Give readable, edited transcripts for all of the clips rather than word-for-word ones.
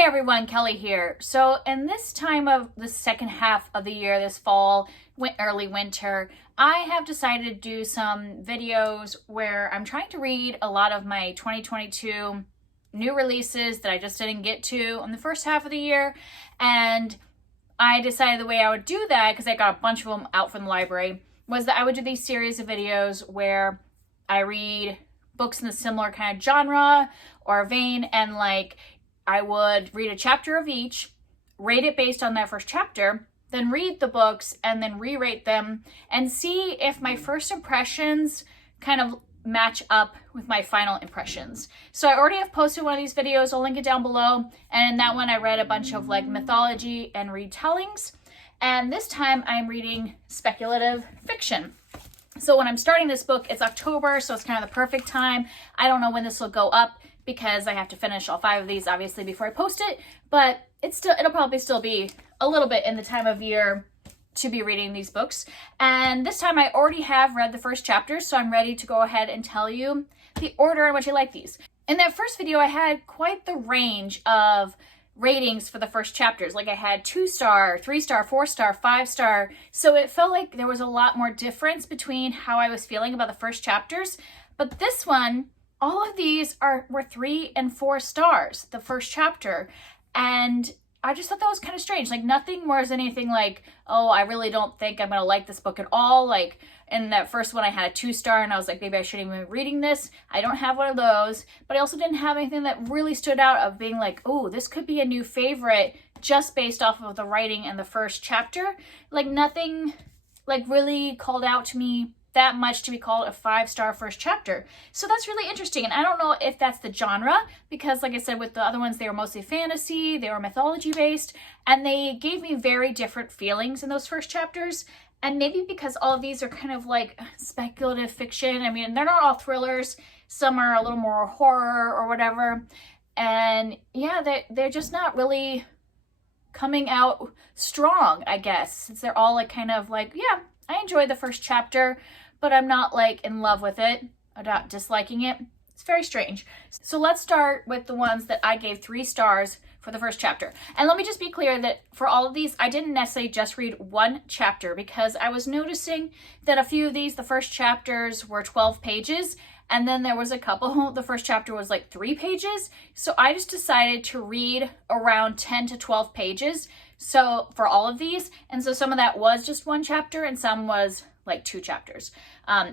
Hey everyone, Kelly here. So in this time of the second half of the year, this fall, early winter, I have decided to do some videos where I'm trying to read a lot of my 2022 new releases that I just didn't get to in the first half of the year. And I decided the way I would do that, because I got a bunch of them out from the library, was that I would do these series of videos where I read books in a similar kind of genre or vein, and I would read a chapter of each, rate it based on that first chapter, then read the books and then re-rate them and see if my first impressions kind of match up with my final impressions. So I already have posted one of these videos. I'll link it down below. And in that one, I read a bunch of mythology and retellings. And this time I'm reading speculative fiction. So when I'm starting this book, it's October, so it's kind of the perfect time. I don't know when this will go up, because I have to finish all 5 of these obviously before I post it, but it'll probably still be a little bit in the time of year to be reading these books. And this time I already have read the first chapter, so I'm ready to go ahead and tell you the order in which I like these. In that first video, I had quite the range of ratings for the first chapters. I had 2-star, 3-star, 4-star, 5-star. So it felt like there was a lot more difference between how I was feeling about the first chapters. But this one, all of these were 3 and 4 stars, the first chapter. And I just thought that was kind of strange. Nothing was anything oh, I really don't think I'm going to like this book at all. In that first one, I had a 2-star and I was like, maybe I shouldn't even be reading this. I don't have one of those. But I also didn't have anything that really stood out of being oh, this could be a new favorite just based off of the writing in the first chapter. Nothing really called out to me that much to be called a 5-star first chapter. So that's really interesting. And I don't know if that's the genre, because like I said, with the other ones, they were mostly fantasy, they were mythology based, and they gave me very different feelings in those first chapters. And maybe because all of these are kind of speculative fiction. I mean, they're not all thrillers. Some are a little more horror or whatever. And yeah, they're just not really coming out strong, I guess, since they're all yeah, I enjoyed the first chapter, but I'm not in love with it. I'm not disliking it. It's very strange. So let's start with the ones that I gave 3 stars for the first chapter. And let me just be clear that for all of these, I didn't necessarily just read one chapter, because I was noticing that a few of these, the first chapters were 12 pages. And then there was a couple, the first chapter was 3 pages. So I just decided to read around 10 to 12 pages. So for all of these, and so some of that was just 1 chapter and some was 2 chapters.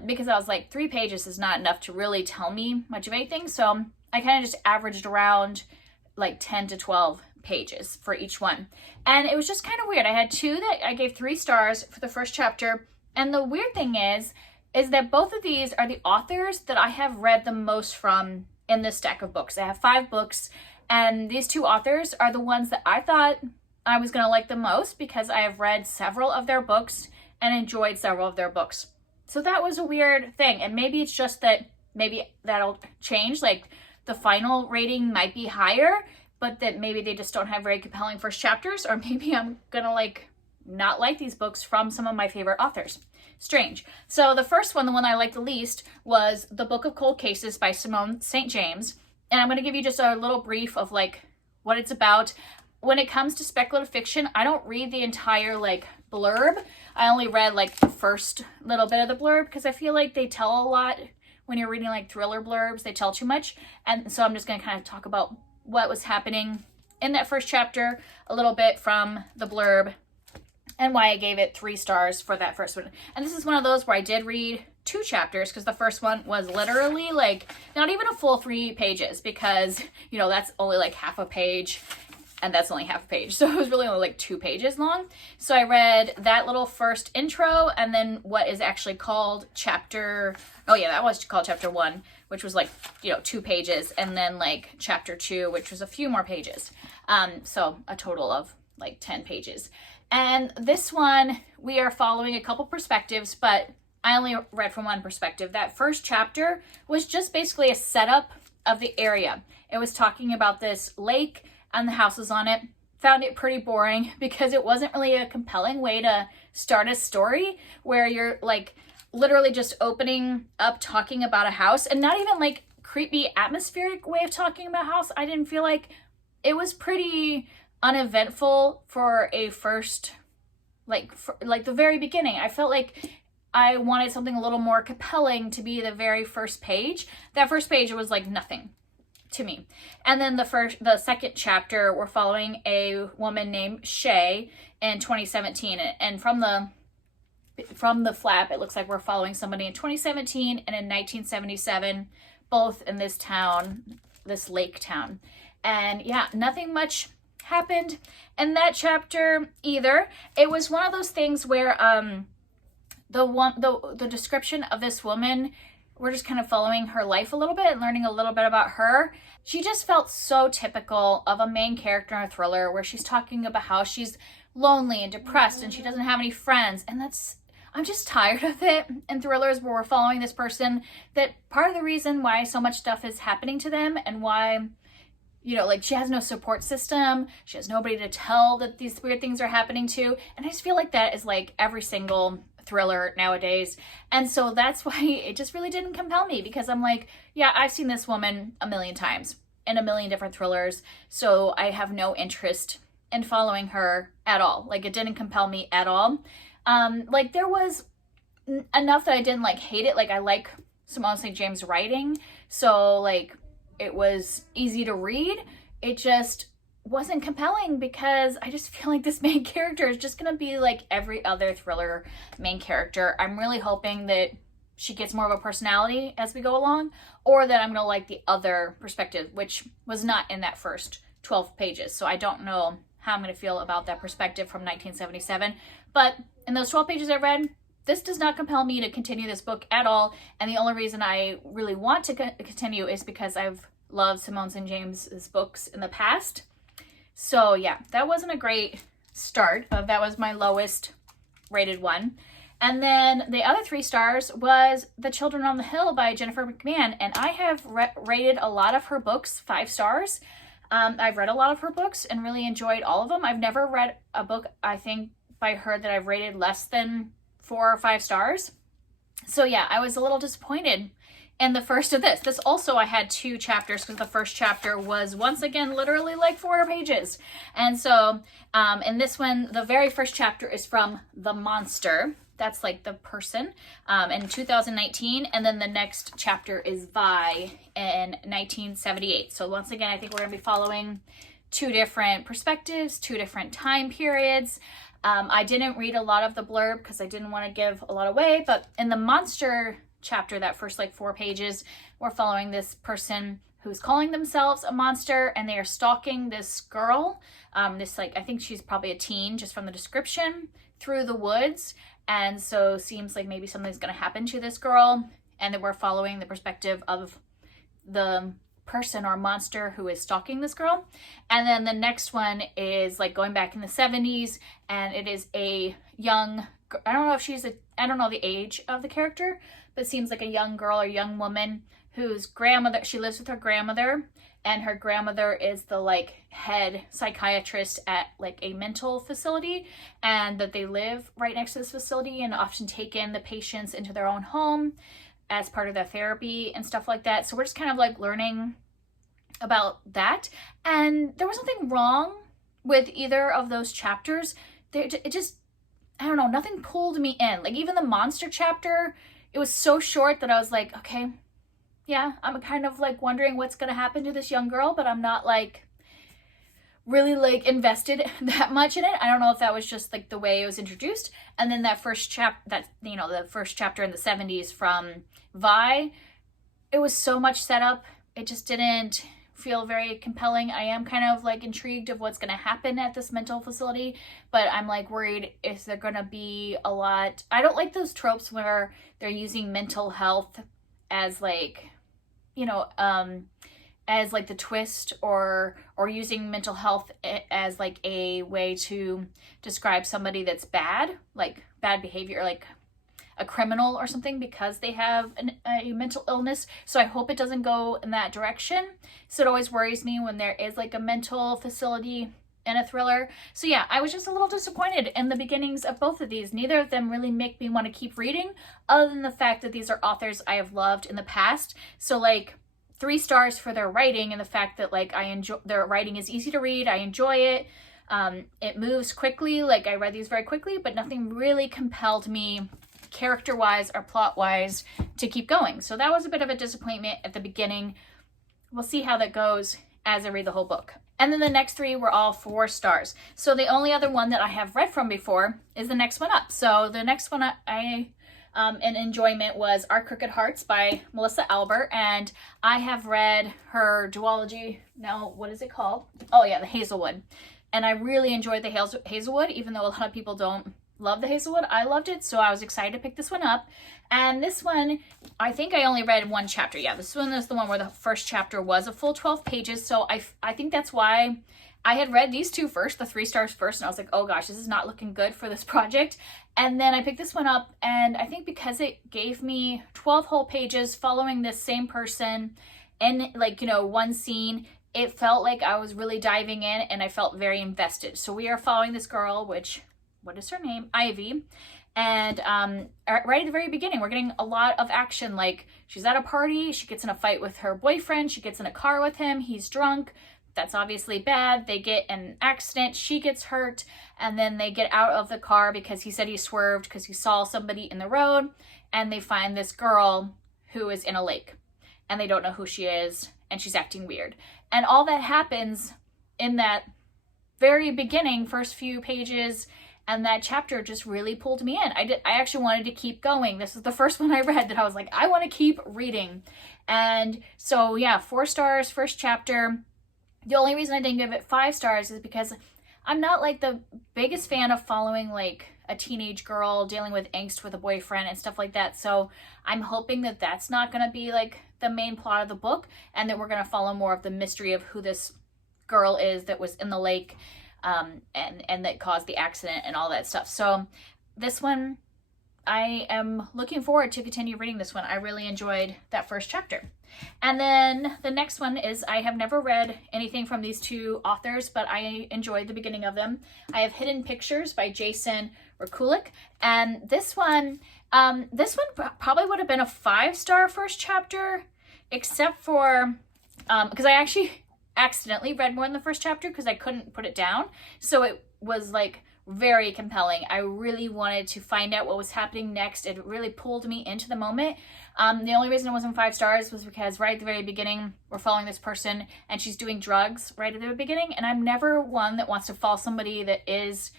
Because I was 3 pages is not enough to really tell me much of anything. So I kind of just averaged around 10 to 12 pages for each one. And it was just kind of weird. I had 2 that I gave 3 stars for the first chapter. And the weird thing is that both of these are the authors that I have read the most from in this stack of books. I have 5 books, and these 2 authors are the ones that I thought I was going to like the most, because I have read several of their books and enjoyed several of their books. So that was a weird thing. And maybe it's just that maybe that'll change. The final rating might be higher, but that maybe they just don't have very compelling first chapters, or maybe I'm going to not like these books from some of my favorite authors. Strange. So the first one, the one I liked the least, was The Book of Cold Cases by Simone St. James. And I'm going to give you just a little brief of what it's about. When it comes to speculative fiction, I don't read the entire blurb. I only read the first little bit of the blurb, because I feel they tell a lot. When you're reading thriller blurbs, they tell too much. And so I'm just going to kind of talk about what was happening in that first chapter, a little bit from the blurb, and why I gave it 3 stars for that first one. And this is one of those where I did read 2 chapters, because the first one was literally not even a full 3 pages, because that's only half a page, and that's only half a page. So it was really only 2 pages long. So I read that little first intro, and then what is actually called chapter, oh yeah, that was called chapter 1, which was 2 pages, and then chapter 2, which was a few more pages. So a total of 10 pages. And this one, we are following a couple perspectives, but I only read from one perspective. That first chapter was just basically a setup of the area. It was talking about this lake and the houses on it. Found it pretty boring, because it wasn't really a compelling way to start a story, where you're literally just opening up talking about a house, and not even creepy atmospheric way of talking about a house. I didn't feel it was pretty uneventful for a first, like the very beginning. I felt like I wanted something a little more compelling to be the very first page. That first page was like nothing to me. And then the second chapter, we're following a woman named Shay in 2017. And from the flap, it looks like we're following somebody in 2017 and in 1977, both in this town, this lake town. And yeah, nothing much happened in that chapter either. It was one of those things where the description of this woman, we're just kind of following her life a little bit and learning a little bit about her. She just felt so typical of a main character in a thriller where she's talking about how she's lonely and depressed and she doesn't have any friends. And I'm just tired of it in thrillers where we're following this person that part of the reason why so much stuff is happening to them and why, you know, like she has no support system. She has nobody to tell that these weird things are happening to. And I just feel like that is like every single thriller nowadays. And so that's why it just really didn't compel me, because I'm like, yeah, I've seen this woman a million times in a million different thrillers. So I have no interest in following her at all. Like it didn't compel me at all. Like there was enough that I didn't like hate it. Like I like Simone St. James writing. So like it was easy to read. It just wasn't compelling because I just feel like this main character is just gonna be like every other thriller main character. I'm really hoping that she gets more of a personality as we go along, or that I'm gonna like the other perspective, which was not in that first 12 pages. So I don't know how I'm gonna feel about that perspective from 1977. But in those 12 pages I read, this does not compel me to continue this book at all. And the only reason I really want to continue is because I've loved Simone St. James's books in the past. So yeah, that wasn't a great start. That was my lowest rated one. And then the other 3 stars was The Children on the Hill by Jennifer McMahon. And I have rated a lot of her books 5 stars. I've read a lot of her books and really enjoyed all of them. I've never read a book, I think, by her that I've rated less than 4 or 5 stars. So yeah, I was a little disappointed in the first of this. This also, I had 2 chapters because the first chapter was once again literally like 4 pages. And so in this one, the very first chapter is from The Monster. That's like the person in 2019. And then the next chapter is Vi in 1978. So once again, I think we're going to be following 2 different perspectives, 2 different time periods. I didn't read a lot of the blurb because I didn't want to give a lot away. But in the Monster chapter, that first like 4 pages, we're following this person who's calling themselves a monster, and they are stalking this girl, this like, I think she's probably a teen just from the description, through the woods. And so seems like maybe something's going to happen to this girl, and then we're following the perspective of the person or monster who is stalking this girl. And then the next one is like going back in the 70s, and it is a young, I don't know if I don't know the age of the character, but it seems like a young girl or young woman whose grandmother, she lives with her grandmother, and her grandmother is the like head psychiatrist at like a mental facility, and that they live right next to this facility and often take in the patients into their own home as part of their therapy and stuff like that. So we're just kind of like learning about that. And there was nothing wrong with either of those chapters. It just, I don't know, nothing pulled me in. Like even the monster chapter, it was so short that I was like, okay, yeah, I'm kind of like wondering what's going to happen to this young girl, but I'm not like really like invested that much in it. I don't know if that was just like the way it was introduced. And then that first the first chapter in the 70s from Vi, it was so much setup. It just didn't feel very compelling. I am kind of like intrigued of what's going to happen at this mental facility, but I'm like worried, is there going to be a lot? I don't like those tropes where they're using mental health as like, as like the twist, or using mental health as like a way to describe somebody that's bad, like bad behavior, like a criminal or something because they have a mental illness. So I hope it doesn't go in that direction. So it always worries me when there is like a mental facility in a thriller. So yeah, I was just a little disappointed in the beginnings of both of these. Neither of them really make me want to keep reading, other than the fact that these are authors I have loved in the past. So like 3 stars for their writing and the fact that like I enjoy their writing is easy to read. I enjoy it. It moves quickly. Like I read these very quickly, but nothing really compelled me character-wise or plot-wise to keep going. So that was a bit of a disappointment at the beginning. We'll see how that goes as I read the whole book. And then the next 3 were all 4 stars. So the only other one that I have read from before is the next one up. So the next one an enjoyment was Our Crooked Hearts by Melissa Albert, and I have read her duology. Now, what is it called? Oh yeah, the Hazelwood. And I really enjoyed the Hazelwood, even though a lot of people don't love the Hazelwood. I loved it, so I was excited to pick this one up. And this one, I think I only read 1 chapter. Yeah, this one is the one where the first chapter was a full 12 pages, so I think that's why I had read these 2 first, the 3 stars first, and I was like, oh gosh, this is not looking good for this project. And then I picked this one up, and I think because it gave me 12 whole pages following this same person in like, you know, one scene, it felt like I was really diving in and I felt very invested. So we are following this girl, what is her name? Ivy. And right at the very beginning, we're getting a lot of action. Like she's at a party, she gets in a fight with her boyfriend, she gets in a car with him, he's drunk. That's obviously bad. They get in an accident, she gets hurt, and then they get out of the car because he said he swerved because he saw somebody in the road, and they find this girl who is in a lake, and they don't know who she is, and she's acting weird. And all that happens in that very beginning, first few pages, and that chapter just really pulled me in. I actually wanted to keep going. This is the first one I read that I was like, I want to keep reading. And so yeah, 4 stars, first chapter. The only reason I didn't give it 5 stars is because I'm not like the biggest fan of following like a teenage girl dealing with angst with a boyfriend and stuff like that. So I'm hoping that that's not going to be like the main plot of the book, and that we're going to follow more of the mystery of who this girl is that was in the lake and that caused the accident and all that stuff. So this one, I am looking forward to continue reading this one. I really enjoyed that first chapter. And then the next one is, I have never read anything from these 2 authors, but I enjoyed the beginning of them. I have Hidden Pictures by Jason Rekulik. And this one probably would have been a 5-star first chapter, except for, because I actually accidentally read more than the first chapter because I couldn't put it down. So it was like very compelling. I really wanted to find out what was happening next. It really pulled me into the moment. The only reason it wasn't 5 stars was because right at the very beginning, we're following this person and she's doing drugs right at the beginning. And I'm never one that wants to follow somebody that is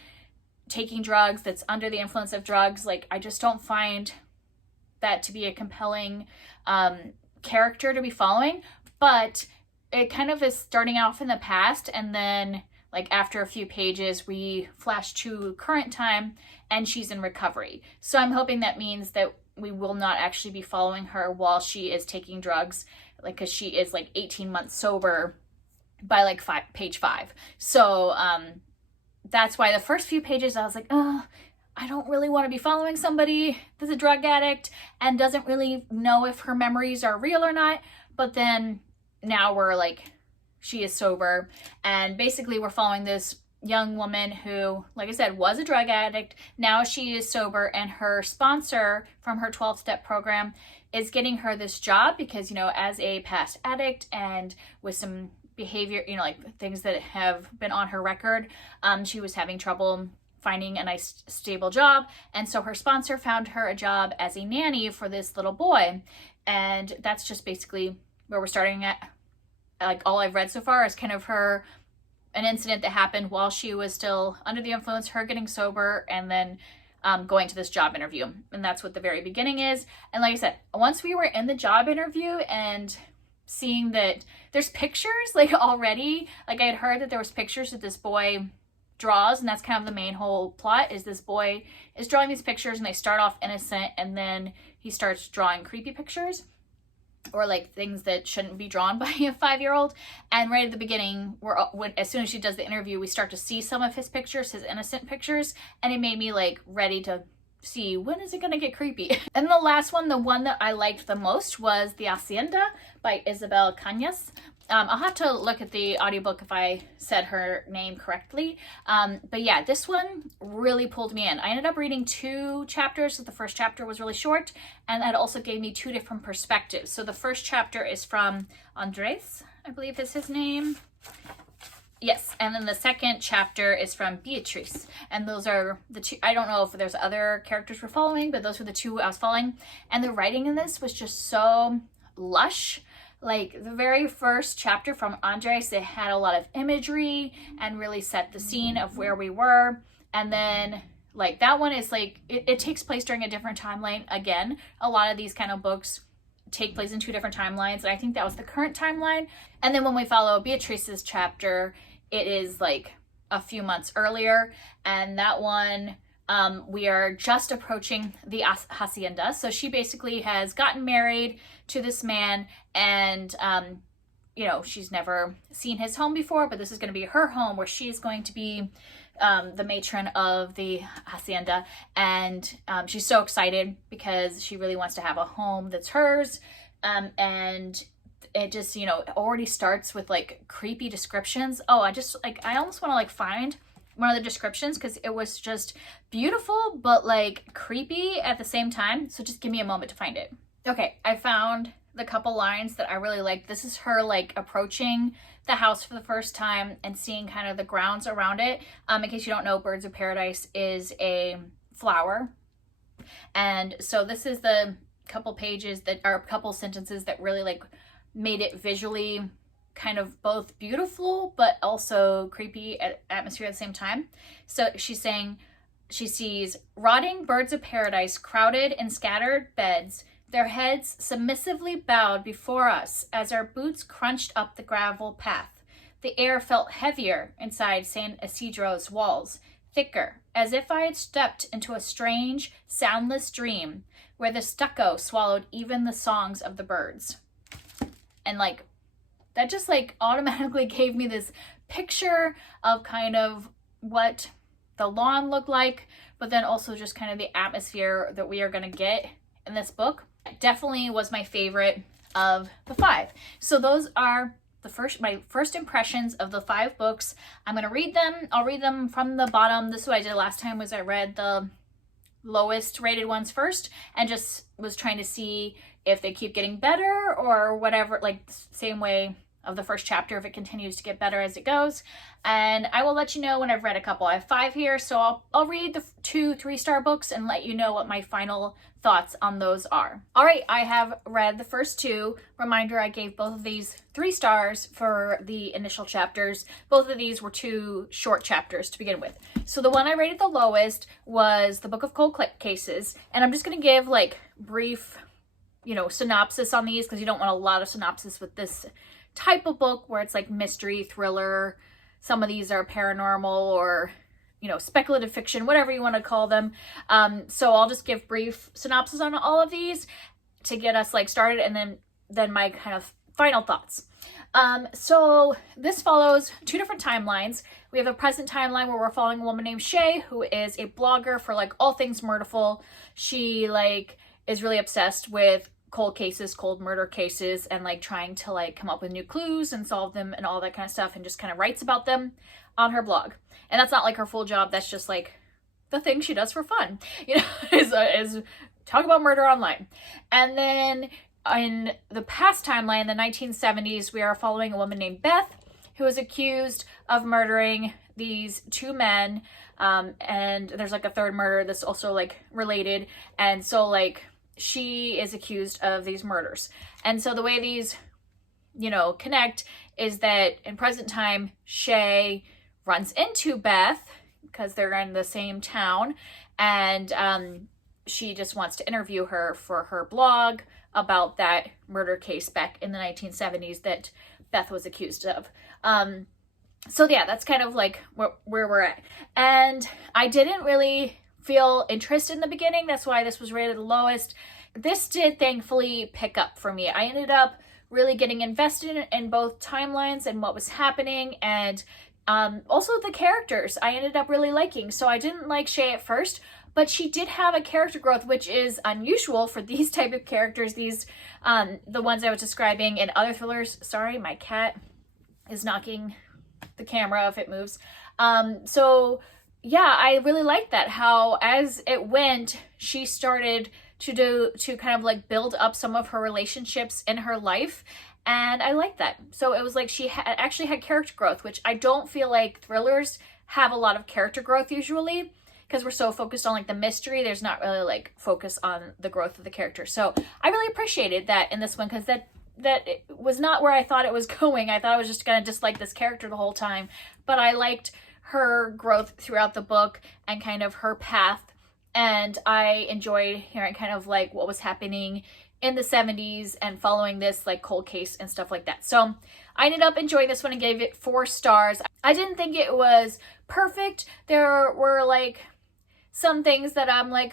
taking drugs, that's under the influence of drugs. Like, I just don't find that to be a compelling character to be following. But it kind of is starting off in the past, and then like after a few pages, we flash to current time and she's in recovery. So I'm hoping that means that we will not actually be following her while she is taking drugs, like, because she is like 18 months sober by like page 5. So that's why the first few pages I was like, oh, I don't really want to be following somebody that's a drug addict and doesn't really know if her memories are real or not. But then now we're like, she is sober, and basically we're following this young woman who, like I said, was a drug addict. Now she is sober, and her sponsor from her 12-step program is getting her this job because, you know, as a past addict and with some behavior, you know, like things that have been on her record, she was having trouble finding a nice stable job. And so her sponsor found her a job as a nanny for this little boy. And that's just basically where we're starting at. Like, all I've read so far is kind of an incident that happened while she was still under the influence, her getting sober, and then going to this job interview. And that's what the very beginning is. And like I said, once we were in the job interview and seeing that there's pictures, like, already, like I had heard that there was pictures that this boy draws, and that's kind of the main whole plot, is this boy is drawing these pictures, and they start off innocent, and then he starts drawing creepy pictures, or like things that shouldn't be drawn by a 5-year-old. And right at the beginning, as soon as she does the interview, we start to see some of his pictures, his innocent pictures, and it made me like ready to see, when is it gonna get creepy? And the last one, the one that I liked the most, was The Hacienda by Isabel Canyas. I'll have to look at the audiobook if I said her name correctly. But yeah, this one really pulled me in. I ended up reading 2 chapters. So the first chapter was really short, and that also gave me 2 different perspectives. So the first chapter is from Andres, I believe is his name. Yes, and then the second chapter is from Beatrice. And those are the 2, I don't know if there's other characters we're following, but those were the 2 I was following. And the writing in this was just so lush. Like the very first chapter from Andres, it had a lot of imagery and really set the scene of where we were. And then like that one is like, it takes place during a different timeline. Again, a lot of these kind of books take place in 2 different timelines. And I think that was the current timeline. And then when we follow Beatrice's chapter, it is like a few months earlier. And that one, we are just approaching the Hacienda. So she basically has gotten married to this man, and you know, she's never seen his home before, but this is going to be her home where she's going to be the matron of the Hacienda. And she's so excited because she really wants to have a home that's hers. And it just, you know, it already starts with like creepy descriptions. Oh, I almost want to like find one of the descriptions because it was just beautiful, but like creepy at the same time. So just give me a moment to find it. Okay, I found the couple lines that I really liked. This is her like approaching the house for the first time and seeing kind of the grounds around it. In case you don't know, Birds of Paradise is a flower. And so this is the couple pages that are a couple sentences that really like made it visually kind of both beautiful but also creepy atmosphere at the same time. So she's saying she sees rotting birds of paradise crowded in scattered beds, their heads submissively bowed before us as our boots crunched up the gravel path. The air felt heavier inside San Isidro's walls, thicker, as if I had stepped into a strange, soundless dream where the stucco swallowed even the songs of the birds. And like, that just like automatically gave me this picture of kind of what the lawn looked like, but then also just kind of the atmosphere that we are going to get in this book. It definitely was my favorite of the 5. So those are my first impressions of the 5 books. I'm going to read them. I'll read them from the bottom. This is what I did last time, was I read the lowest rated ones first and just was trying to see if they keep getting better or whatever, like same way of the first chapter, if it continues to get better as it goes. And I will let you know when I've read a couple. I have 5 here, so I'll read the 2 3-star books and let you know what my final thoughts on those are. All right, I have read the first 2. Reminder, I gave both of these 3 stars for the initial chapters. Both of these were 2 short chapters to begin with. So the one I rated the lowest was The Book of Cold Cases, and I'm just going to give like brief, you know, synopsis on these because you don't want a lot of synopsis with this type of book where it's like mystery, thriller. Some of these are paranormal or, you know, speculative fiction, whatever you want to call them. So I'll just give brief synopsis on all of these to get us like started, and then my kind of final thoughts. So this follows 2 different timelines. We have a present timeline where we're following a woman named Shay, who is a blogger for like all things murderful. She like is really obsessed with cold murder cases, and like trying to like come up with new clues and solve them and all that kind of stuff, and just kind of writes about them on her blog. And that's not like her full job. That's just like the thing she does for fun, you know, is talk about murder online. And then in the past timeline, the 1970s, we are following a woman named Beth, who is accused of murdering these 2 men. And there's like a third murder that's also like related. And so like she is accused of these murders. And so the way these, you know, connect is that in present time, Shay runs into Beth because they're in the same town, and she just wants to interview her for her blog about that murder case back in the 1970s that Beth was accused of. So yeah, that's kind of like where we're at. And I didn't really feel interest in the beginning. That's why this was rated the lowest. This did thankfully pick up for me. I ended up really getting invested in both timelines and what was happening, and Also the characters I ended up really liking. So I didn't like Shay at first, but she did have a character growth, which is unusual for these type of characters. These, the ones I was describing in other thrillers. Sorry, my cat is knocking the camera if it moves. So yeah, I really liked that, how as it went, she started to kind of like build up some of her relationships in her life. And I liked that. So it was like she actually had character growth, which I don't feel like thrillers have a lot of character growth usually, because we're so focused on like the mystery. There's not really like focus on the growth of the character. So I really appreciated that in this one, because that it was not where I thought it was going. I thought I was just going to dislike this character the whole time. But I liked her growth throughout the book and kind of her path. And I enjoyed hearing kind of like what was happening in the 70s and following this like cold case and stuff like that. So I ended up enjoying this one and gave it 4 stars. I didn't think it was perfect. There were like some things that I'm like,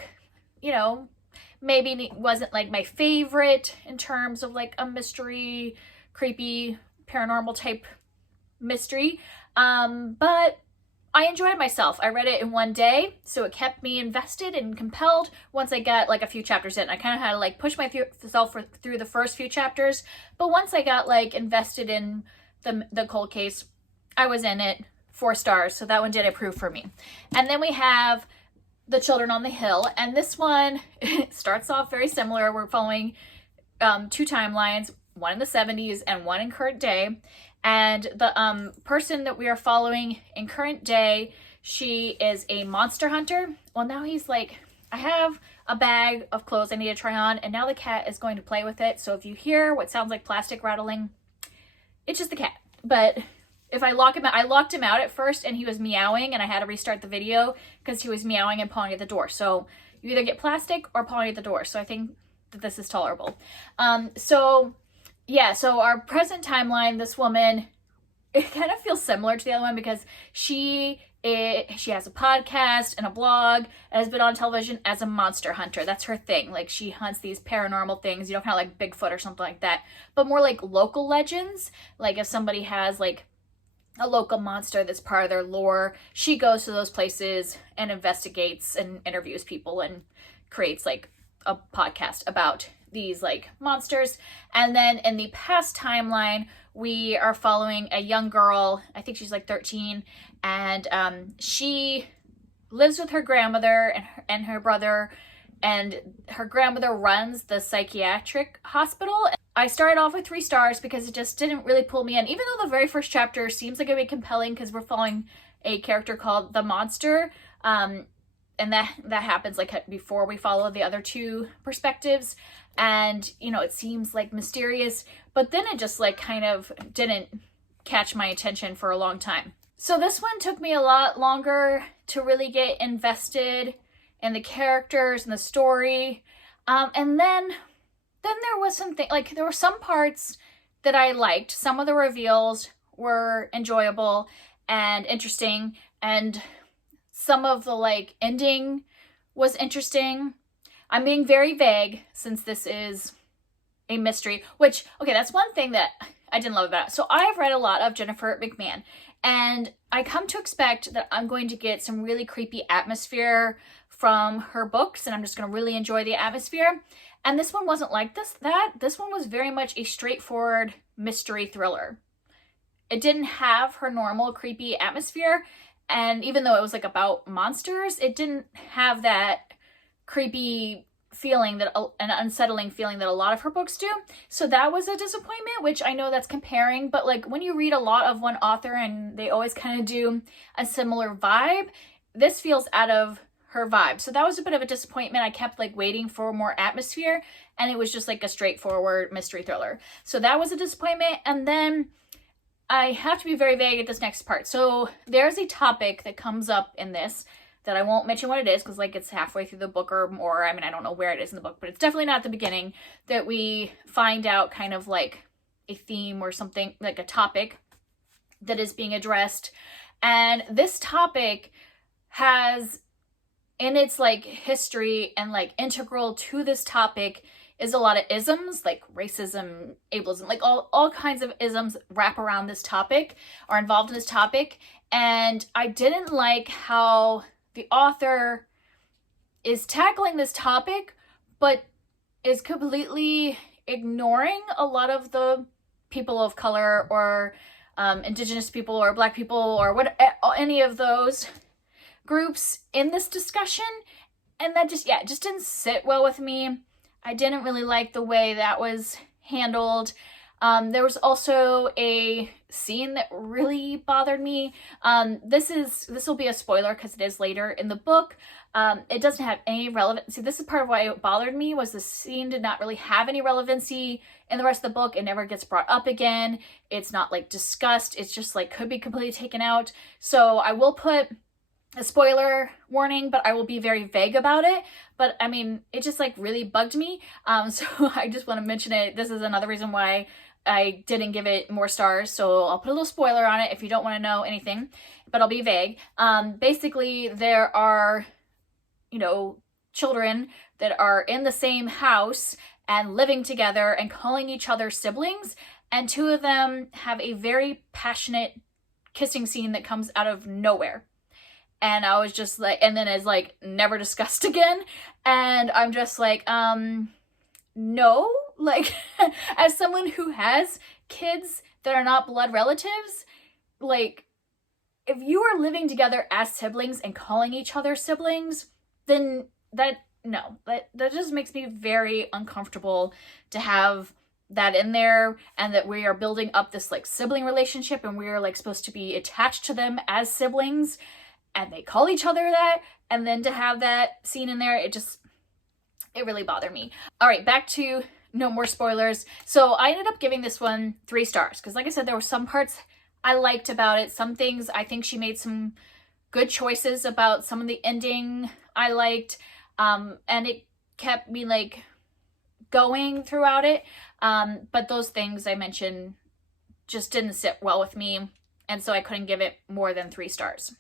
you know, maybe wasn't like my favorite in terms of like a mystery, creepy, paranormal type mystery. But I enjoyed myself. I read it in one day, so it kept me invested and compelled once I got like a few chapters in. I kind of had to like push myself through the first few chapters, but once I got like invested in the cold case, I was in it. 4 stars, so that one did approve for me. And then we have The Children on the Hill, and this one starts off very similar. We're following 2 timelines, one in the 70s and one in current day. And the person that we are following in current day, she is a monster hunter. Well, now he's like, I have a bag of clothes I need to try on, and now the cat is going to play with it. So if you hear what sounds like plastic rattling, it's just the cat. But if I lock him out, I locked him out at first and he was meowing, and I had to restart the video because he was meowing and pawing at the door. So you either get plastic or pawing at the door. So I think that this is tolerable. Yeah, so our present timeline, this woman, it kind of feels similar to the other one because she has a podcast and a blog and has been on television as a monster hunter. That's her thing. Like, she hunts these paranormal things, you know, kind of like Bigfoot or something like that, but more like local legends. Like if somebody has like a local monster that's part of their lore, she goes to those places and investigates and interviews people and creates like a podcast about these like monsters. And then in the past timeline, we are following a young girl. I think she's like 13, and she lives with her grandmother and her brother, and her grandmother runs the psychiatric hospital. I started off with 3 stars because it just didn't really pull me in, even though the very first chapter seems like it would be compelling because we're following a character called the Monster. And that happens like before we follow the other 2 perspectives. And, you know, it seems like mysterious, but then it just like kind of didn't catch my attention for a long time. So this one took me a lot longer to really get invested in the characters and the story. And then there was something, like there were some parts that I liked. Some of the reveals were enjoyable and interesting, and some of the like ending was interesting. I'm being very vague since this is a mystery, which, okay, that's one thing that I didn't love about it. So I've read a lot of Jennifer McMahon, and I come to expect that I'm going to get some really creepy atmosphere from her books, and I'm just going to really enjoy the atmosphere. And this one wasn't like this one was very much a straightforward mystery thriller. It didn't have her normal creepy atmosphere, and even though it was like about monsters, it didn't have that creepy feeling, that an unsettling feeling that a lot of her books do. So that was a disappointment, which I know that's comparing, but like when you read a lot of one author and they always kind of do a similar vibe, this feels out of her vibe. So that was a bit of a disappointment. I kept like waiting for more atmosphere, and it was just like a straightforward mystery thriller. So that was a disappointment. And then I have to be very vague at this next part. So there's a topic that comes up in this that I won't mention what it is because like it's halfway through the book or more. I mean, I don't know where it is in the book, but it's definitely not at the beginning, that we find out kind of like a theme or something, like a topic that is being addressed. And this topic has in its like history and like integral to this topic is a lot of isms, like racism, ableism, like all kinds of isms wrap around this topic, are involved in this topic. And I didn't like how the author is tackling this topic, but is completely ignoring a lot of the people of color or indigenous people or Black people or what, any of those groups in this discussion. And that just didn't sit well with me. I didn't really like the way that was handled. There was also a scene that really bothered me. This will be a spoiler because it is later in the book. It doesn't have any relevance. See, this is part of why it bothered me, was the scene did not really have any relevancy in the rest of the book. It never gets brought up again. It's not like discussed. It's just like could be completely taken out. So I will put a spoiler warning, but I will be very vague about it. But I mean, it just like really bugged me. So I just want to mention it. This is another reason why I didn't give it more stars. So I'll put a little spoiler on it if you don't want to know anything, but I'll be vague. Basically, there are, children that are in the same house and living together and calling each other siblings. And two of them have a very passionate kissing scene that comes out of nowhere. And I was just like, and then is like never discussed again. And I'm just like, no, like as someone who has kids that are not blood relatives, like if you are living together as siblings and calling each other siblings, then that just makes me very uncomfortable to have that in there, and that we are building up this like sibling relationship and we are like supposed to be attached to them as siblings, and they call each other that, and then to have that scene in there, it really bothered me. All right, back to no more spoilers. So I ended up giving this one 3 stars because, like I said, there were some parts I liked about it. Some things I think she made some good choices about. Some of the ending I liked, and it kept me like going throughout it. But those things I mentioned just didn't sit well with me, and so I couldn't give it more than 3 stars.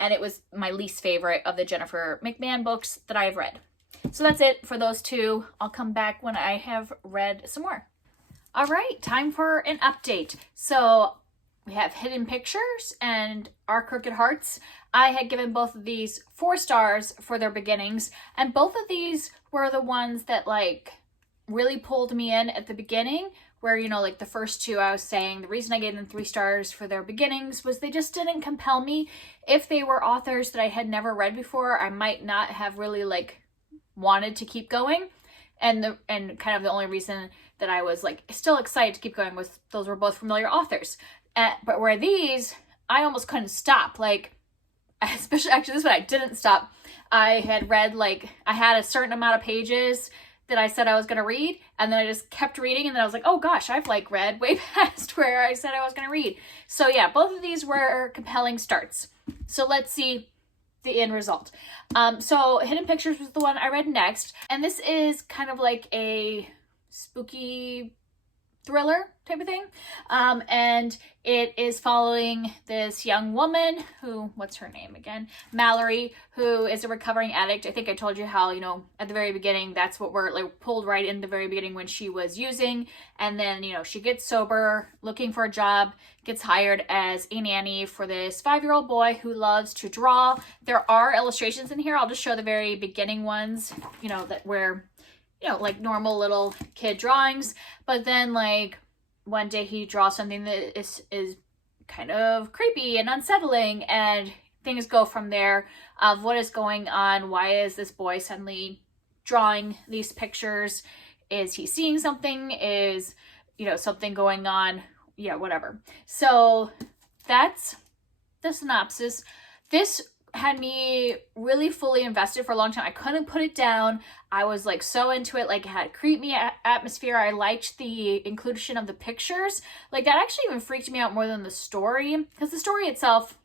And it was my least favorite of the Jennifer McMahon books that I have read. So that's it for those 2. I'll come back when I have read some more. All right, time for an update. So we have Hidden Pictures and Our Crooked Hearts. I had given both of these 4 stars for their beginnings, and both of these were the ones that like really pulled me in at the beginning, where, like the first 2 I was saying, the reason I gave them 3 stars for their beginnings was they just didn't compel me. If they were authors that I had never read before, I might not have really like wanted to keep going. And kind of the only reason that I was like still excited to keep going was those were both familiar authors. But where these, I almost couldn't stop. Like, especially, actually, this one I didn't stop. I had read, like, I had a certain amount of pages that I said I was going to read, and then I just kept reading, and then I was like, oh gosh, I've like read way past where I said I was going to read. So yeah, both of these were compelling starts. So let's see the end result. So Hidden Pictures was the one I read next, and this is kind of like a spooky thriller type of thing. And it is following this young woman who, what's her name again? Mallory, who is a recovering addict. I think I told you how, at the very beginning, that's what we're like pulled right in the very beginning when she was using. And then, she gets sober, looking for a job, gets hired as a nanny for this 5-year-old boy who loves to draw. There are illustrations in here. I'll just show the very beginning ones, that where like normal little kid drawings, but then like one day he draws something that is kind of creepy and unsettling, and things go from there of what is going on. Why is this boy suddenly drawing these pictures? Is he seeing something? Is, something going on? Yeah, whatever. So that's the synopsis. This had me really fully invested for a long time. I couldn't put it down. I was like so into it. Like it had creepy atmosphere. I liked the inclusion of the pictures. Like that actually even freaked me out more than the story, because the story itself,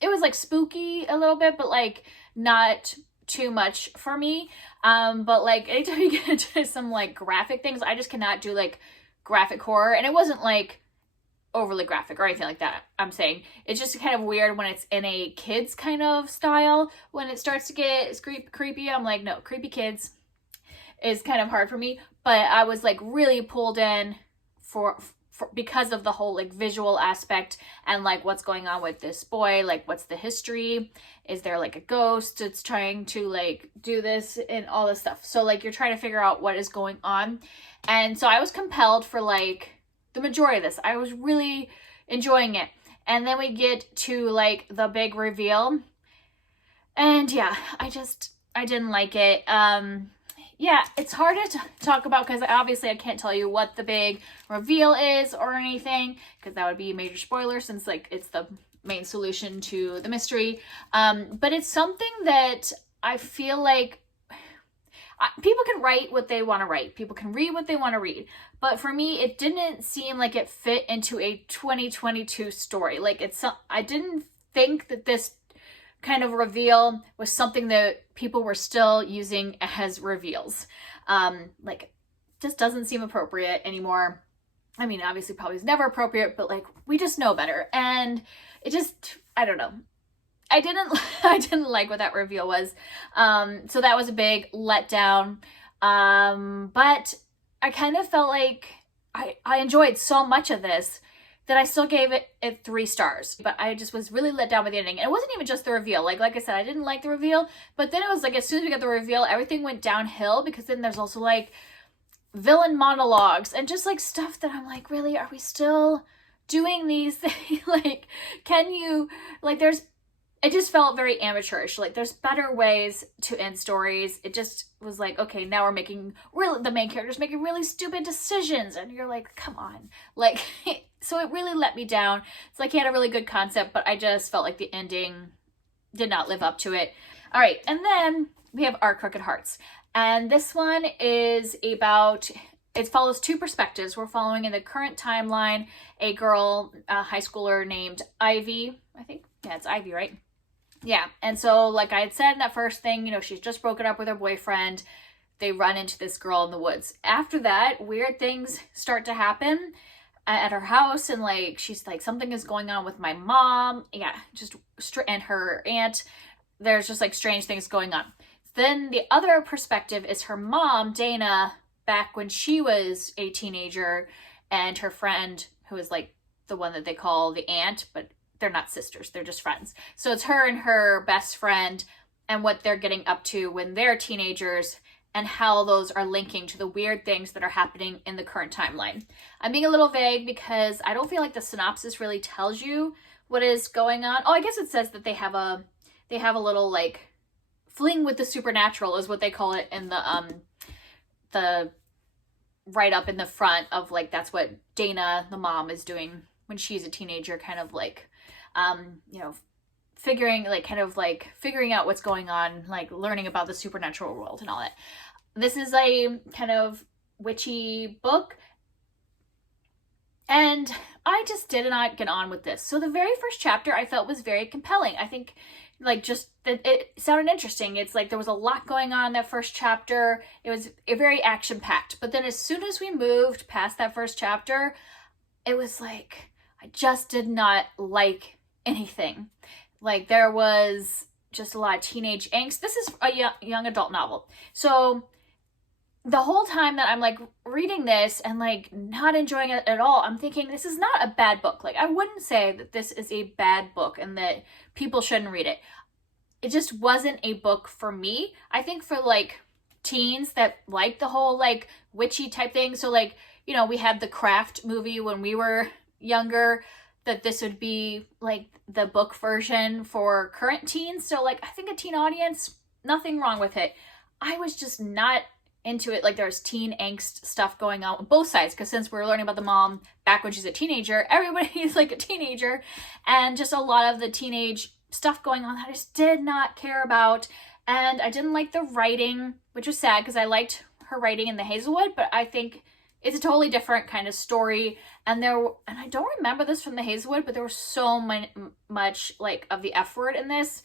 it was like spooky a little bit, but like not too much for me. But like anytime you get into some like graphic things, I just cannot do like graphic horror. And it wasn't like overly graphic or anything like that. I'm saying it's just kind of weird when it's in a kids kind of style. When it starts to get creepy, I'm like, no, creepy kids is kind of hard for me. but I was like really pulled in because of the whole like visual aspect and like what's going on with this boy, like what's the history, is there like a ghost that's trying to like do this and all this stuff. So like you're trying to figure out what is going on. And so I was compelled for like the majority of this. I was really enjoying it. And then we get to like the big reveal, and yeah, I didn't like it. Yeah, it's hard to talk about because obviously I can't tell you what the big reveal is or anything, because that would be a major spoiler since like it's the main solution to the mystery. But it's something that I feel like people can write what they want to write. People can read what they want to read. But for me, it didn't seem like it fit into a 2022 story. Like I didn't think that this kind of reveal was something that people were still using as reveals. Like, just doesn't seem appropriate anymore. I mean, obviously probably is never appropriate, but like, we just know better. And it just, I don't know. I didn't like what that reveal was. So that was a big letdown. But I kind of felt like I enjoyed so much of this that I still gave it 3 stars. But I just was really let down by the ending. And it wasn't even just the reveal. Like I said, I didn't like the reveal. But then it was like, as soon as we got the reveal, everything went downhill. Because then there's also like villain monologues and just like stuff that I'm like, really? Are we still doing these things? Like, can you, like it just felt very amateurish. Like, there's better ways to end stories. It just was like, okay, now we're making the main character's making really stupid decisions. And you're like, come on. Like, so it really let me down. It's like he had a really good concept, but I just felt like the ending did not live up to it. All right. And then we have Our Crooked Hearts. And this one is about, it follows 2 perspectives. We're following in the current timeline a girl, a high schooler named Ivy, I think. Yeah, it's Ivy, right? Yeah, and so like I had said in that first thing, you know, she's just broken up with her boyfriend. They run into this girl in the woods. After that, weird things start to happen at her house, and like she's like, something is going on with my mom. Yeah, and her aunt. There's just like strange things going on. Then the other perspective is her mom, Dana, back when she was a teenager, and her friend, who is like the one that they call the aunt, but they're not sisters, they're just friends. So it's her and her best friend and what they're getting up to when they're teenagers and how those are linking to the weird things that are happening in the current timeline. I'm being a little vague because I don't feel like the synopsis really tells you what is going on. Oh, I guess it says that they have a little like fling with the supernatural is what they call it in the right up in the front of like, that's what Dana, the mom, is doing when she's a teenager, kind of like, you know, figuring out what's going on, like learning about the supernatural world and all that. This is a kind of witchy book, and I just did not get on with this. So the very first chapter I felt was very compelling. I think like just that it sounded interesting. It's like there was a lot going on in that first chapter. It was very action-packed. But then as soon as we moved past that first chapter, it was like I just did not like anything. Like there was just a lot of teenage angst. This is a young adult novel. So the whole time that I'm like reading this and like not enjoying it at all, I'm thinking this is not a bad book. Like I wouldn't say that this is a bad book and that people shouldn't read it. It just wasn't a book for me. I think for like teens that like the whole like witchy type thing. So like, you know, we had the Craft movie when we were younger, that this would be like the book version for current teens. So like, I think a teen audience, nothing wrong with it. I was just not into it. Like there's teen angst stuff going on both sides, because since we're learning about the mom back when she's a teenager, everybody's like a teenager, and just a lot of the teenage stuff going on that I just did not care about. And I didn't like the writing, which was sad because I liked her writing in the Hazelwood, but I think it's a totally different kind of story. And I don't remember this from the Hazelwood, but there was so much like of the F word in this,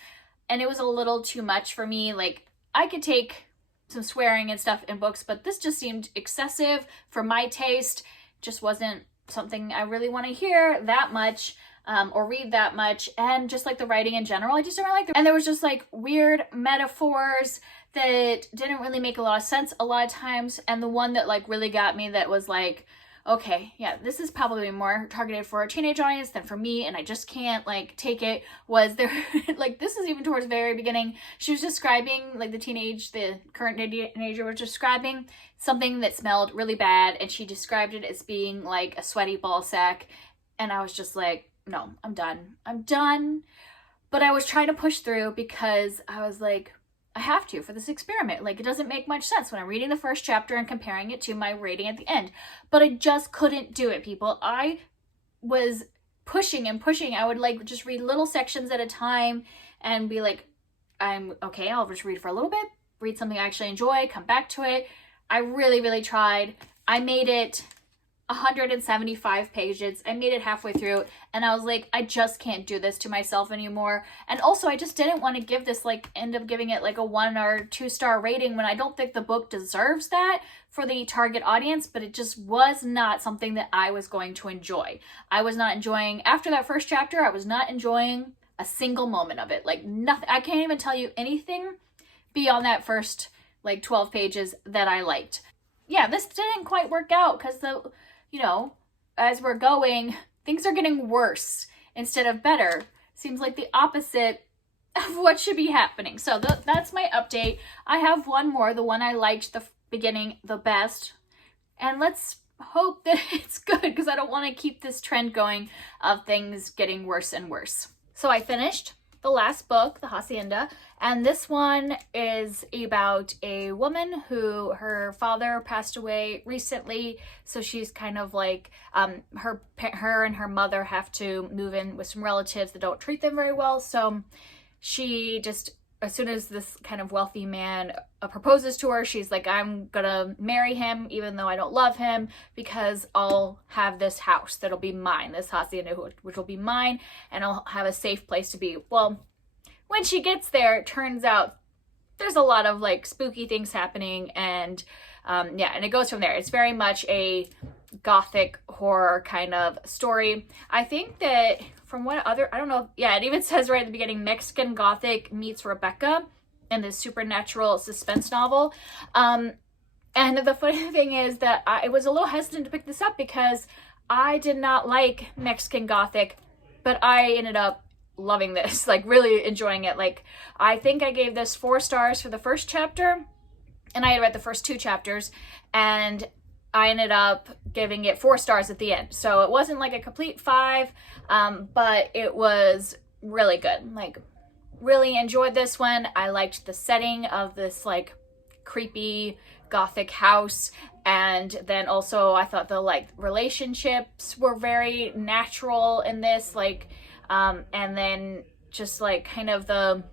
and it was a little too much for me. Like I could take some swearing and stuff in books, but this just seemed excessive for my taste. Just wasn't something I really want to hear that much. or read that much, and just like the writing in general, I just don't really like and there was just like weird metaphors that didn't really make a lot of sense a lot of times. And the one that like really got me, that was like, okay, yeah, this is probably more targeted for a teenage audience than for me, and I just can't like take it, was there like, this is even towards the very beginning, she was describing like the current teenager was describing something that smelled really bad, and she described it as being like a sweaty ball sack, and I was just like, no, I'm done. But I was trying to push through because I was like, I have to for this experiment. Like, it doesn't make much sense when I'm reading the first chapter and comparing it to my rating at the end. But I just couldn't do it, people. I was pushing and pushing. I would like just read little sections at a time and be like, I'm okay, I'll just read for a little bit, read something I actually enjoy, come back to it. I really, really tried. I made it 175 pages. I made it halfway through, and I was like, I just can't do this to myself anymore. And also, I just didn't want to give this, like, end up giving it like a 1 or 2 star rating when I don't think the book deserves that for the target audience, but it just was not something that I was going to enjoy. I was not enjoying, after that first chapter, I was not enjoying a single moment of it. Like, nothing. I can't even tell you anything beyond that first, like, 12 pages that I liked. Yeah, this didn't quite work out because you know, as we're going, things are getting worse instead of better. Seems like the opposite of what should be happening. So that's my update. I have one more, the one I liked the beginning the best. And let's hope that it's good, because I don't want to keep this trend going of things getting worse and worse. So I finished the last book, The Hacienda, and this one is about a woman who, her father passed away recently, so she's kind of like, her and her mother have to move in with some relatives that don't treat them very well, so she just, as soon as this kind of wealthy man proposes to her, she's like, I'm gonna marry him even though I don't love him, because I'll have this house that'll be mine, this hacienda, which will be mine, and I'll have a safe place to be. Well, when she gets there, it turns out there's a lot of like spooky things happening, and yeah, and it goes from there. It's very much a gothic horror kind of story. I think that from what other, I don't know, yeah, it even says right at the beginning, Mexican Gothic meets Rebecca in this supernatural suspense novel. And the funny thing is that I was a little hesitant to pick this up because I did not like Mexican Gothic, but I ended up loving this, like really enjoying it. Like, I think I gave this 4 stars for the first chapter, and I had read the first 2 chapters, and I ended up giving it 4 stars at the end. So it wasn't like a complete 5, but it was really good. Like, really enjoyed this one. I liked the setting of this like creepy gothic house, and then also I thought the like relationships were very natural in this, like, and then just like kind of the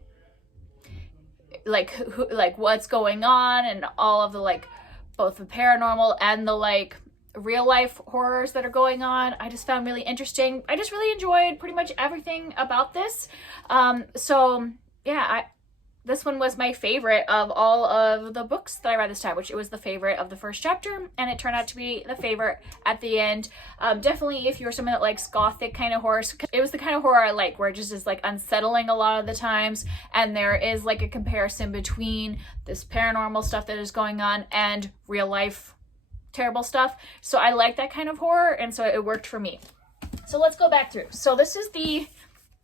like like what's going on, and all of the like both the paranormal and the like real life horrors that are going on, I just found really interesting. I just really enjoyed pretty much everything about this. So yeah, this one was my favorite of all of the books that I read this time, which it was the favorite of the first chapter, and it turned out to be the favorite at the end. Definitely if you're someone that likes gothic kind of horror, it was the kind of horror I like, where it just is like unsettling a lot of the times, and there is like a comparison between this paranormal stuff that is going on and real life terrible stuff. So I like that kind of horror, and so it worked for me. So let's go back through. So this is the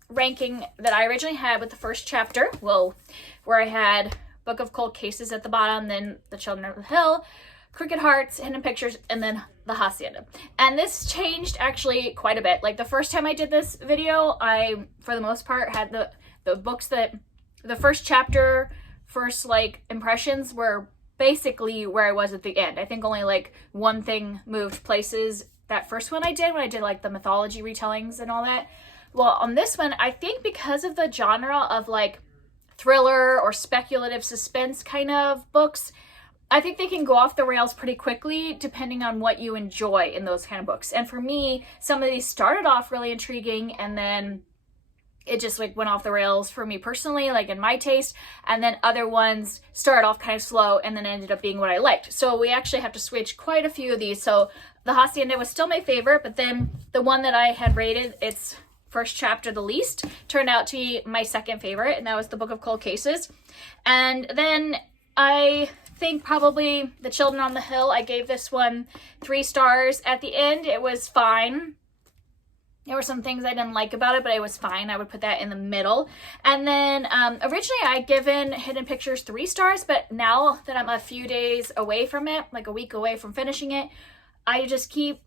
ranking that I originally had with the first chapter, where I had Book of Cold Cases at the bottom, then The Children of the Hill, Crooked Hearts, Hidden Pictures, and then The Hacienda. And this changed actually quite a bit. Like the first time I did this video, I, for the most part, had the books that, the first chapter, first like impressions were basically where I was at the end. I think only like one thing moved places. That first one I did, when I did like the mythology retellings and all that. Well, on this one, I think because of the genre of like thriller or speculative suspense kind of books, I think they can go off the rails pretty quickly depending on what you enjoy in those kind of books. And for me, some of these started off really intriguing, and then it just like went off the rails for me personally, like in my taste. And then other ones started off kind of slow and then ended up being what I liked. So we actually have to switch quite a few of these. So the Hacienda was still my favorite, but then the one that I had rated, it's first chapter the least. Turned out to be my second favorite, and that was The Book of Cold Cases. And then I think probably The Children on the Hill, I gave this one 3 stars. At the end, it was fine. There were some things I didn't like about it, but it was fine. I would put that in the middle. And then originally I'd given Hidden Pictures 3 stars, but now that I'm a few days away from it, like a week away from finishing it, I just keep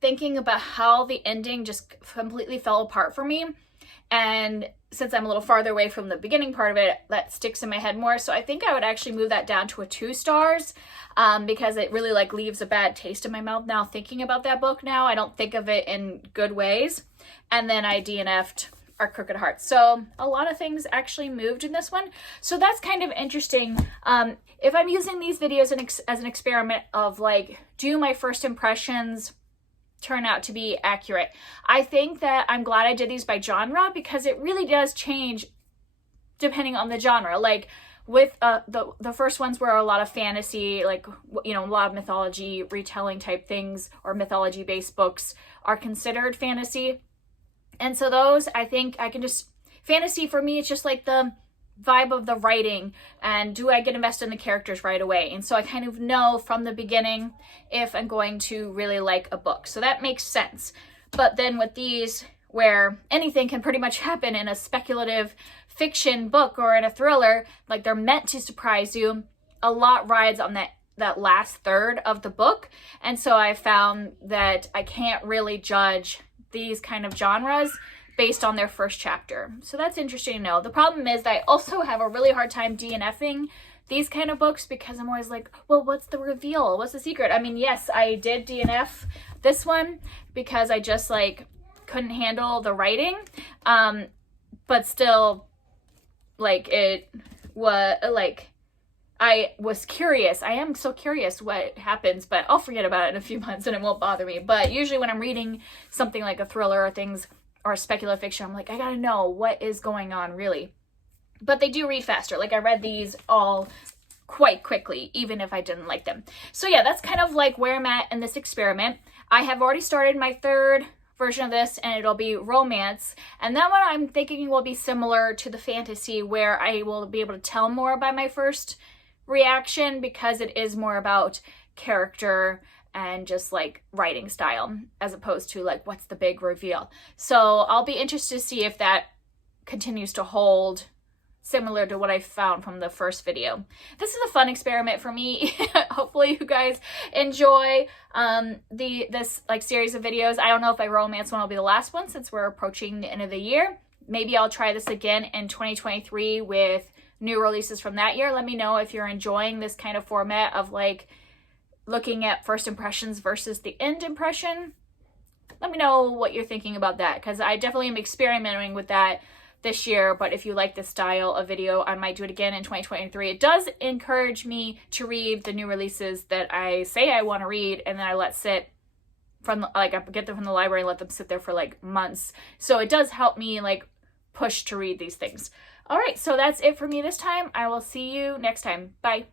thinking about how the ending just completely fell apart for me. And since I'm a little farther away from the beginning part of it, that sticks in my head more. So I think I would actually move that down to a 2 stars because it really like leaves a bad taste in my mouth now thinking about that book now. I don't think of it in good ways. And then I DNF'd Our Crooked Hearts. So a lot of things actually moved in this one. So that's kind of interesting. If I'm using these videos as an experiment of like, do my first impressions turn out to be accurate? I think that I'm glad I did these by genre because it really does change depending on the genre. Like with the first ones were a lot of fantasy, like, you know, a lot of mythology retelling type things or mythology based books are considered fantasy. And so those, I think I can just, fantasy for me, it's just like the vibe of the writing and do I get invested in the characters right away. And so I kind of know from the beginning if I'm going to really like a book. So that makes sense. But then with these, where anything can pretty much happen in a speculative fiction book or in a thriller, like they're meant to surprise you, a lot rides on that last third of the book. And so I found that I can't really judge these kind of genres based on their first chapter. So that's interesting to know. The problem is that I also have a really hard time DNFing these kind of books because I'm always like, well, what's the reveal? What's the secret? I mean, yes, I did DNF this one because I just like couldn't handle the writing. But still, like, it was like, I was curious. I am so curious what happens, but I'll forget about it in a few months and it won't bother me. But usually when I'm reading something like a thriller or things or speculative fiction, I'm like, I gotta know what is going on really. But they do read faster. Like I read these all quite quickly, even if I didn't like them. So yeah, that's kind of like where I'm at in this experiment. I have already started my 3rd version of this and it'll be romance. And that one I'm thinking will be similar to the fantasy where I will be able to tell more by my first reaction because it is more about character and just like writing style as opposed to like what's the big reveal. So I'll be interested to see if that continues to hold similar to what I found from the first video. This is a fun experiment for me. Hopefully you guys enjoy this like series of videos. I don't know if my romance one will be the last one since we're approaching the end of the year. Maybe I'll try this again in 2023 with new releases from that year. Let me know if you're enjoying this kind of format of like looking at first impressions versus the end impression. Let me know what you're thinking about that because I definitely am experimenting with that this year. But if you like this style of video, I might do it again in 2023. It does encourage me to read the new releases that I say I want to read and then I let sit from like I get them from the library and let them sit there for like months. So it does help me like push to read these things. All right, so that's it for me this time. I will see you next time. Bye.